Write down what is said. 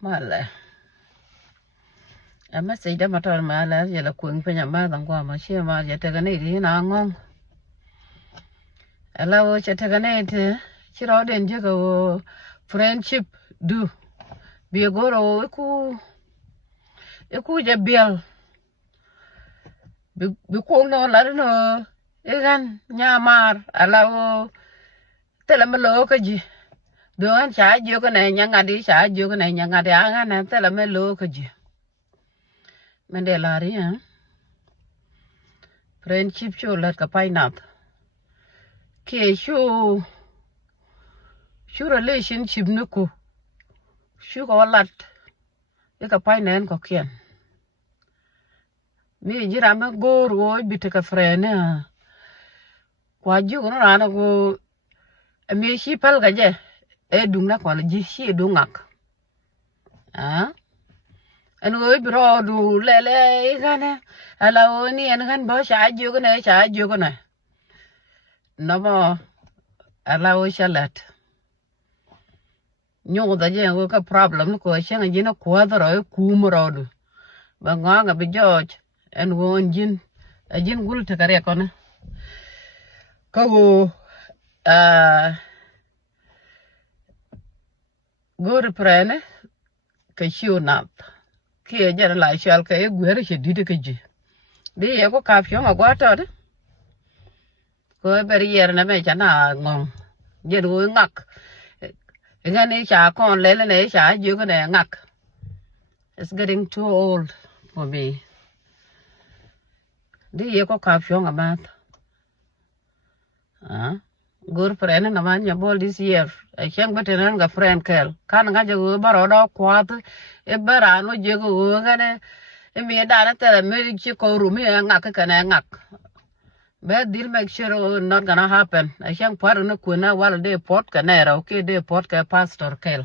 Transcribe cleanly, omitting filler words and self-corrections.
Mala. A message da matar mala ya la kun penya ma dan kwa ma shi ma ya ta gane di na ngong. Ala wo cha ta gane te chiro den je go friendship du. Bi goro ku je biel. Bi ko no la no egan nyamar ala wo tele melo ka ji. Do an cha jo ko na nyanga di cha jo ko na nyanga di anga na tele melo ka ji. Mandela ri friendship show lat ka painat ke show relationship nuku show ko lat e ka painen ko kien mi jira ma goro bite ka frene kwa ju ko na ko mi shi pal ga je e dung na ko ji shi dungak anh ơi bro đủ lẹ lẹ cái này là oni anh kan bao xa chưa cái này nó mà là ôi salat nhau đó chứ cái problem của anh ấy nó quá rồi cúm rồi mà ngon cái bây giờ anh muốn jin gul thế cái con cái guru prene cái siêu nát kia jara la shal ka e gwere che dide ke ji de ye ko ka fyo ma gwata de ko beri yer na me chana ngong je ru ngak ngane cha kon le ne cha ju ko ne ngak. It's getting too old for me de ye ko ka fyo ma mat gur friend na man ya bol this year I can't get an ga friend kel kan ga je baro do kwat e bara no je go ngane e mi da na tele me chi ko ru mi ngak ka na ngak but deal make sure not gonna happen I can't part no kuna wal de pot ka na ra okay de pot ka pastor kel